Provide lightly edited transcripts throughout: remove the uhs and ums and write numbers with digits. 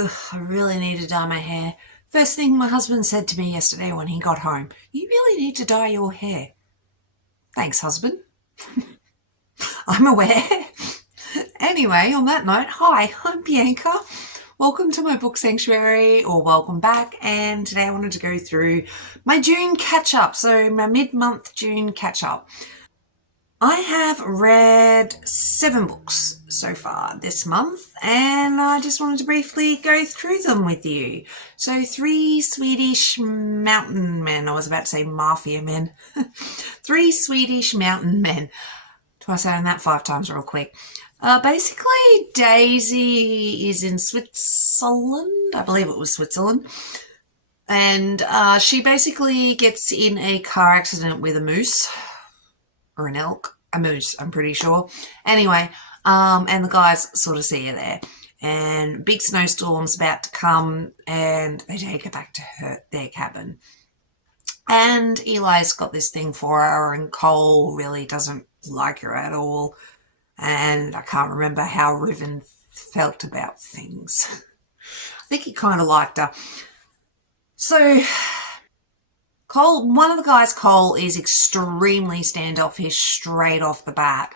ugh, I really need to dye my hair. First thing my husband said to me yesterday when he got home, you really need to dye your hair. Thanks, husband. I'm aware. Anyway, on that note, hi, I'm Bianca. Welcome to my book sanctuary, or welcome back. And today I wanted to go through my June catch-up, so my mid-month June catch-up. I have read 7 books so far this month, and I just wanted to briefly go through them with you. So 3 Swedish mountain men, I was about to say mafia men, 3 Swedish mountain men. Try saying that 5 times real quick. Basically, Daisy is in Switzerland. I believe it was Switzerland. And she basically gets in a car accident with a moose. Or an elk. A moose, I'm pretty sure. Anyway, and the guys sort of see her there. And big snowstorm's about to come, and they take her back to their cabin. And Eli's got this thing for her, and Cole really doesn't like her at all. And I can't remember how Riven felt about things. I think he kind of liked her. So Cole, one of the guys, Cole, is extremely standoffish straight off the bat.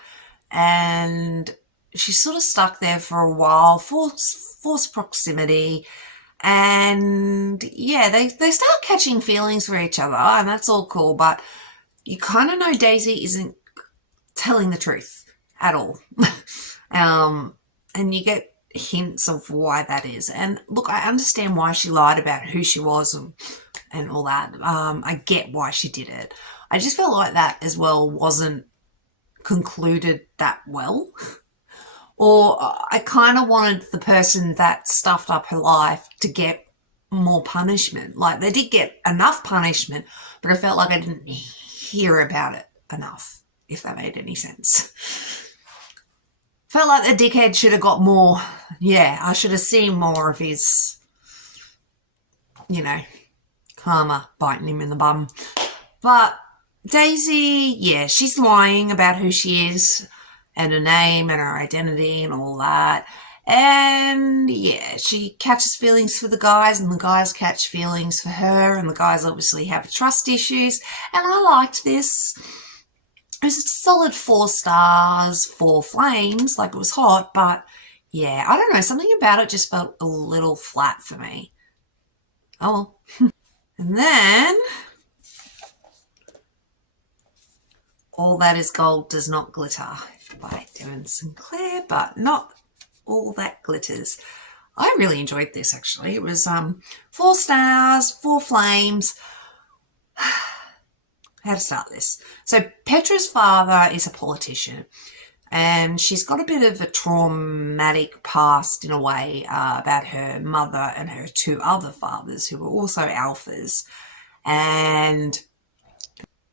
And she's sort of stuck there for a while, forced proximity. And yeah, they start catching feelings for each other, and that's all cool. But you kind of know Daisy isn't telling the truth at all. And you get hints of why that is. And look, I understand why she lied about who she was and all that. I get why she did it. I just felt like that as well wasn't concluded that well. Or I kind of wanted the person that stuffed up her life to get more punishment. Like, they did get enough punishment, but I felt like I didn't hear about it enough, if that made any sense. Felt like the dickhead should have got more. Yeah, I should have seen more of his, karma biting him in the bum. But Daisy, yeah, she's lying about who she is and her name and her identity and all that. And yeah, she catches feelings for the guys, and the guys catch feelings for her, and the guys obviously have trust issues. And I liked this. It was a solid 4 stars, 4 flames, like it was hot, but yeah, I don't know, something about it just felt a little flat for me. Oh well. And then, All That Is Gold Does Not Glitter by Devon Sinclair, but not all that glitters. I really enjoyed this, actually. It was 4 stars, 4 flames. How to start this? So Petra's father is a politician, and she's got a bit of a traumatic past in a way about her mother and her 2 other fathers who were also alphas. And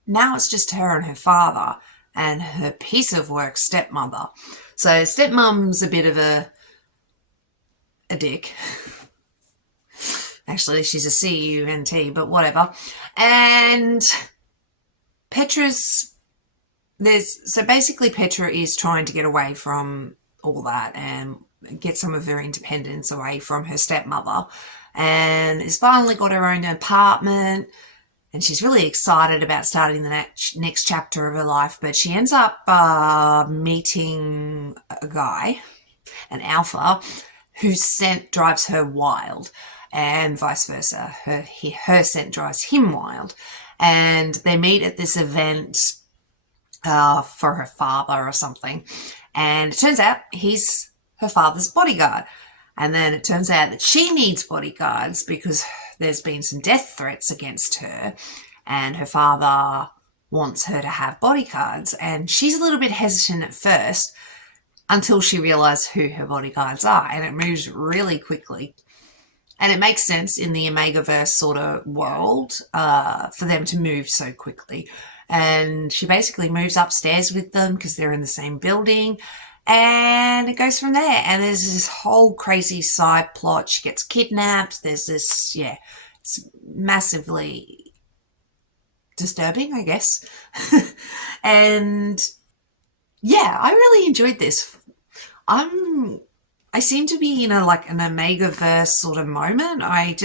now it's just her and her father and her piece of work stepmother. So stepmom's a bit of a dick. Actually, she's a C-U-N-T, but whatever. And so basically Petra is trying to get away from all that and get some of her independence away from her stepmother, and has finally got her own apartment, and she's really excited about starting the next chapter of her life. But she ends up meeting a guy, an alpha, whose scent drives her wild, and vice versa. Her scent drives him wild. And they meet at this event for her father or something. And it turns out he's her father's bodyguard. And then it turns out that she needs bodyguards because there's been some death threats against her. And her father wants her to have bodyguards. And she's a little bit hesitant at first until she realizes who her bodyguards are. And it moves really quickly. And it makes sense in the Omegaverse sort of world for them to move so quickly. And she basically moves upstairs with them because they're in the same building. And it goes from there. And there's this whole crazy side plot. She gets kidnapped. There's this, it's massively disturbing, I guess. And yeah, I really enjoyed this. I'm I seem to be in an Omega verse sort of moment. I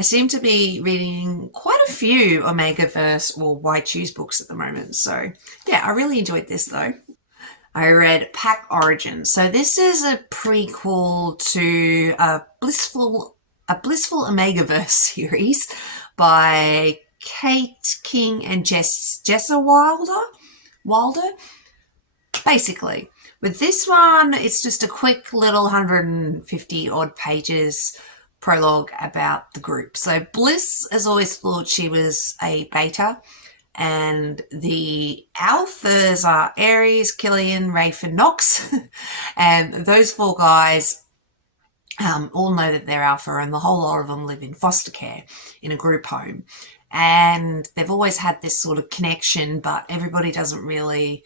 seem to be reading quite a few Omega verse or Why Choose books at the moment. So yeah, I really enjoyed this though. I read Pack Origin. So this is a prequel to a blissful Omegaverse series by Kate King and Jessa Wilder. Basically, with this one, it's just a quick little 150 odd pages prologue about the group. So Bliss has always thought she was a beta, and the alphas are Aries, Killian, Rafe, and Nox. And those four guys all know that they're alpha, and the whole lot of them live in foster care in a group home. And they've always had this sort of connection, but everybody doesn't really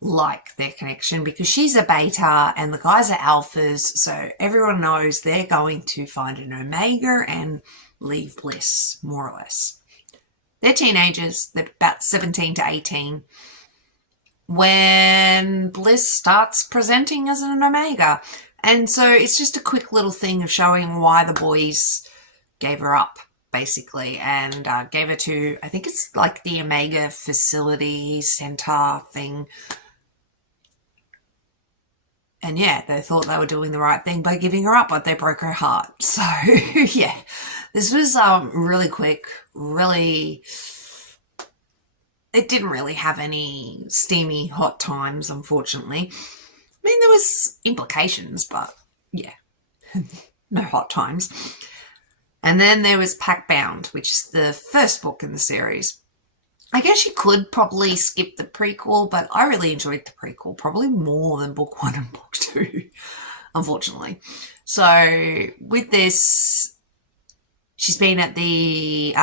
like their connection because she's a beta and the guys are alphas. So everyone knows they're going to find an Omega and leave Bliss, more or less. They're teenagers. They're about 17 to 18 when Bliss starts presenting as an Omega. And so it's just a quick little thing of showing why the boys gave her up, basically, and gave her to, I think it's like the Omega Facility Center thing. And yeah, they thought they were doing the right thing by giving her up, but they broke her heart. So yeah, this was really quick, really. It didn't really have any steamy hot times, unfortunately. I mean, there was implications, but yeah, no hot times. And then there was Packbound, which is the first book in the series. I guess you could probably skip the prequel, but I really enjoyed the prequel, probably more than book 1 and book 2, unfortunately. So with this, she's been at the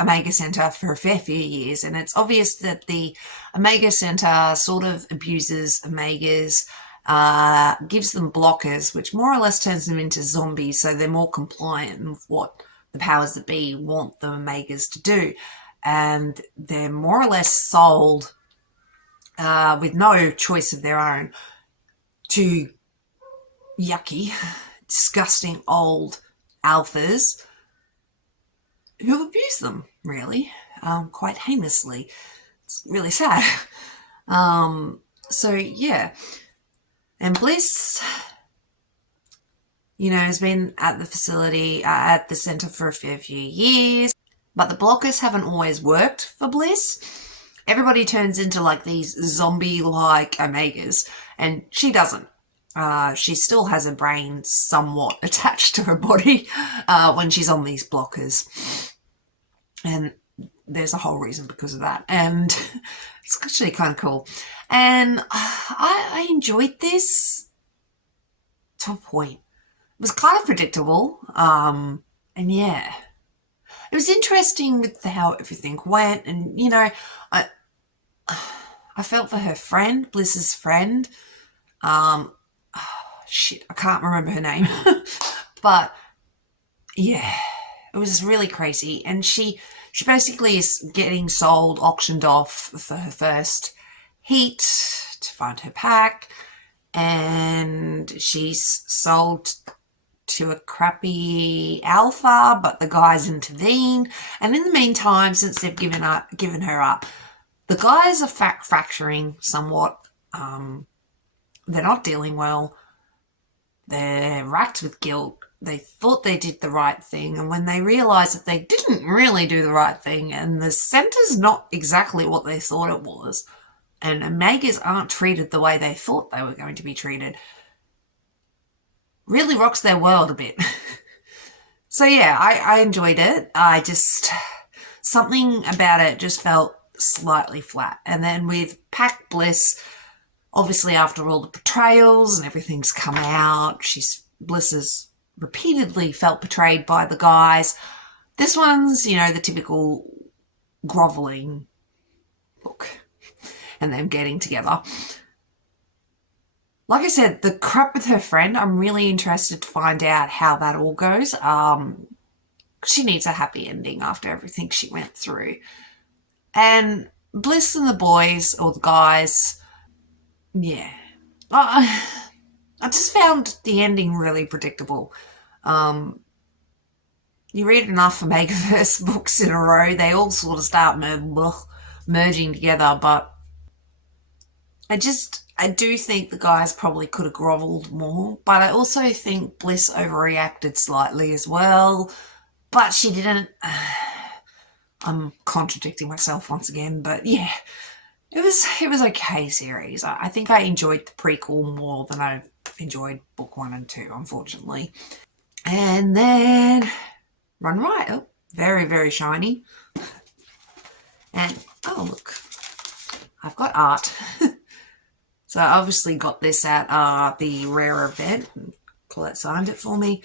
Omega Center for a fair few years, and it's obvious that the Omega Center sort of abuses Omegas, gives them blockers, which more or less turns them into zombies, so they're more compliant with what the powers that be want the Omegas to do. And they're more or less sold with no choice of their own to yucky, disgusting old alphas who abuse them, really, quite heinously. It's really sad. So, yeah. And Bliss, has been at the facility, at the center for a fair few years. But the blockers haven't always worked for Bliss. Everybody turns into like these zombie-like Omegas, and she doesn't. She still has a brain somewhat attached to her body when she's on these blockers. And there's a whole reason because of that. And it's actually kind of cool. And I enjoyed this to a point. It was kind of predictable. And yeah. It was interesting with how everything went, and I felt for her friend, Bliss's friend. I can't remember her name, but yeah, it was really crazy. And she basically is getting auctioned off for her first heat to find her pack, and she's sold to a crappy alpha, but the guys intervene. And in the meantime, since they've given her up, the guys are fracturing somewhat. They're not dealing well. They're racked with guilt. They thought they did the right thing, and when they realise that they didn't really do the right thing, and the centre's not exactly what they thought it was, and Omegas aren't treated the way they thought they were going to be treated, really rocks their world a bit. So yeah, I enjoyed it. Something about it just felt slightly flat. And then with Pack Bliss, obviously after all the betrayals and everything's come out, Bliss has repeatedly felt betrayed by the guys. This one's, the typical grovelling book and them getting together. Like I said, the crap with her friend, I'm really interested to find out how that all goes. She needs a happy ending after everything she went through. And Bliss and the boys, or the guys, yeah. I just found the ending really predictable. Um, you read enough Omegaverse books in a row, they all sort of start merging together, but I do think the guys probably could have grovelled more, but I also think Bliss overreacted slightly as well, but she didn't. I'm contradicting myself once again, but yeah, it was okay series. I think I enjoyed the prequel more than I enjoyed book 1 and 2, unfortunately. And then Run Riot, oh, very, very shiny. And oh look, I've got art. So I obviously got this at the rare event. Colette signed it for me.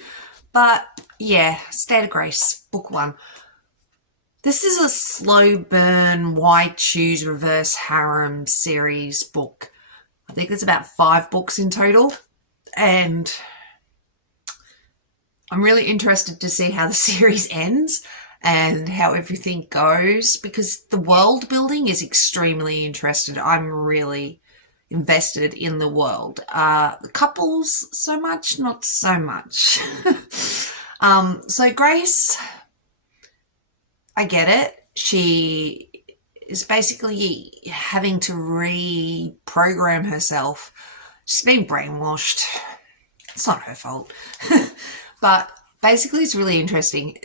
But yeah, State of Grace, book 1. This is a slow burn, why choose reverse harem series book. I think there's about 5 books in total. And I'm really interested to see how the series ends and how everything goes, because the world building is extremely interesting. I'm really invested in the world. The couples, so much, not so much. So Grace, I get it. She is basically having to reprogram herself. She's been brainwashed. It's not her fault. But basically, it's really interesting.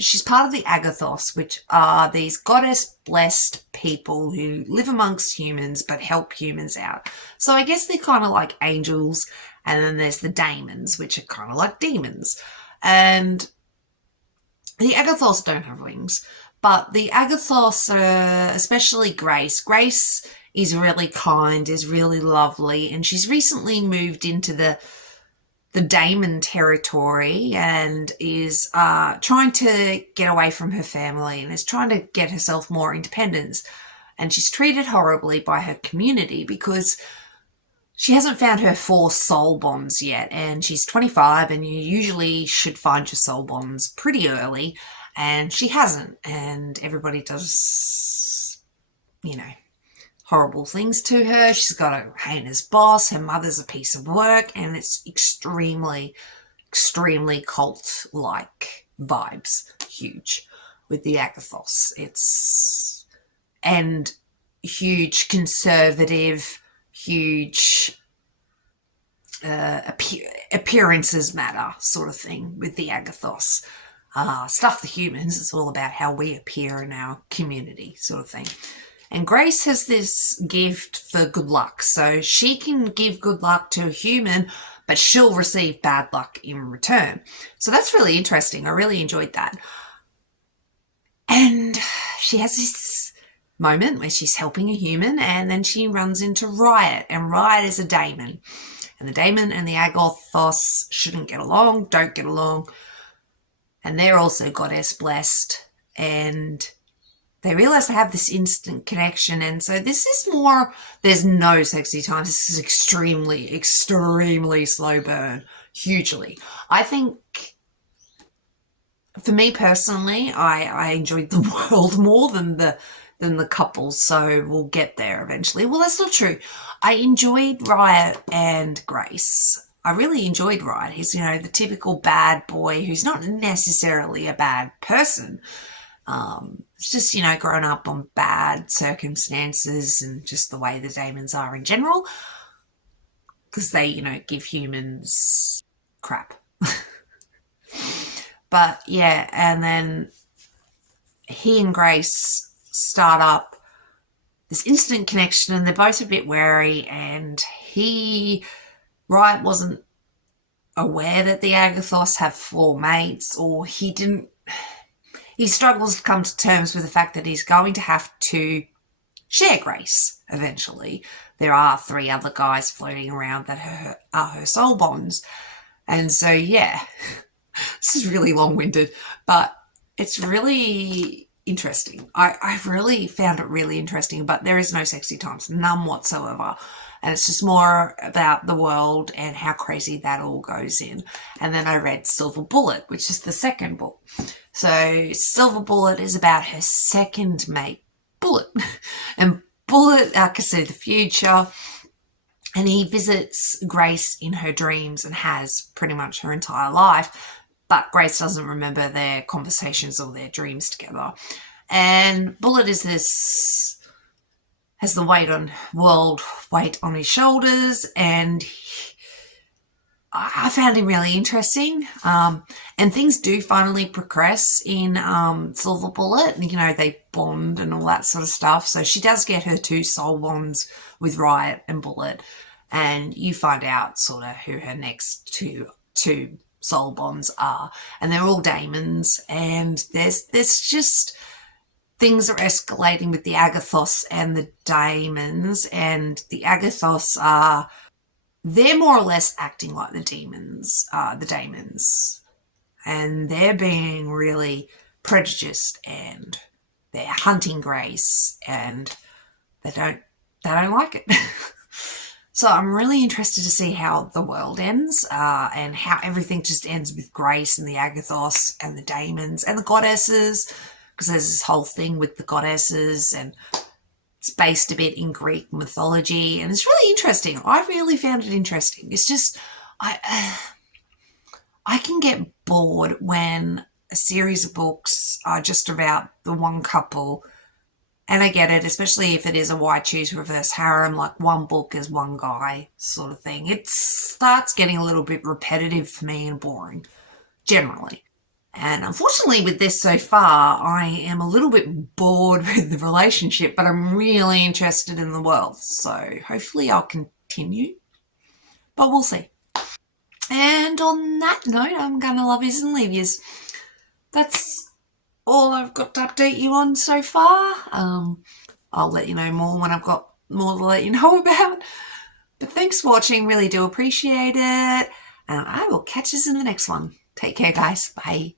She's part of the Agathos, which are these goddess-blessed people who live amongst humans but help humans out. So I guess they're kind of like angels, and then there's the daemons, which are kind of like demons. And the Agathos don't have wings, but the Agathos, especially Grace is really kind, is really lovely, and she's recently moved into the daemon territory and is trying to get away from her family and is trying to get herself more independence. And she's treated horribly by her community because she hasn't found her 4 soul bonds yet, and she's 25, and you usually should find your soul bonds pretty early, and she hasn't, and everybody does, horrible things to her. She's got a heinous boss, her mother's a piece of work, and it's extremely, extremely cult-like vibes. Huge with the Agathos. And huge conservative, huge appearances matter sort of thing with the Agathos. Stuff the humans, it's all about how we appear in our community sort of thing. And Grace has this gift for good luck. So she can give good luck to a human, but she'll receive bad luck in return. So that's really interesting. I really enjoyed that. And she has this moment where she's helping a human, and then she runs into Riot, and Riot is a daemon. And the daemon and the Agathos shouldn't get along, don't get along. And they're also goddess blessed. And they realize they have this instant connection. And so this is more, there's no sexy times. This is extremely, extremely slow burn. Hugely. I think, for me personally, I enjoyed the world more than the couples, so we'll get there eventually. Well, that's not true. I enjoyed Riot and Grace. I really enjoyed Riot. He's, the typical bad boy who's not necessarily a bad person. It's just, grown up on bad circumstances and just the way the daemons are in general. Because they, give humans crap. But yeah, and then he and Grace start up this instant connection, and they're both a bit wary, and Riot wasn't aware that the Agathos have 4 mates, or he struggles to come to terms with the fact that he's going to have to share Grace eventually. There are 3 other guys floating around that are her soul bonds. And so, yeah, this is really long-winded, but it's really interesting. I've really found it really interesting, but there is no sexy times, none whatsoever. And it's just more about the world and how crazy that all goes in. And then I read Silver Bullet, which is the second book. So Silver Bullet is about her second mate, Bullet. And Bullet can see the future. And he visits Grace in her dreams and has pretty much her entire life, but Grace doesn't remember their conversations or their dreams together. And Bullet is this, has the world weight on his shoulders, and I found him really interesting. And things do finally progress in Silver Bullet. You know, they bond and all that sort of stuff. So she does get her 2 soul bonds with Riot and Bullet. And you find out sort of who her next two soul bonds are. And they're all daemons. And there's just things are escalating with the Agathos and the daemons. And the Agathos are, they're more or less acting like the daemons, and they're being really prejudiced, and they're hunting Grace, and they don't like it. So I'm really interested to see how the world ends, and how everything just ends with Grace and the Agathos and the daemons and the goddesses, because there's this whole thing with the goddesses, and it's based a bit in Greek mythology, and it's really interesting. I really found it interesting. It's just, I can get bored when a series of books are just about the one couple, and I get it, especially if it is a why choose reverse harem, like one book is one guy sort of thing. It starts getting a little bit repetitive for me and boring, generally. And unfortunately with this so far, I am a little bit bored with the relationship, but I'm really interested in the world. So hopefully I'll continue, but we'll see. And on that note, I'm going to love yous and leave yous. That's all I've got to update you on so far. I'll let you know more when I've got more to let you know about. But thanks for watching. Really do appreciate it. And I will catch you in the next one. Take care, guys. Bye.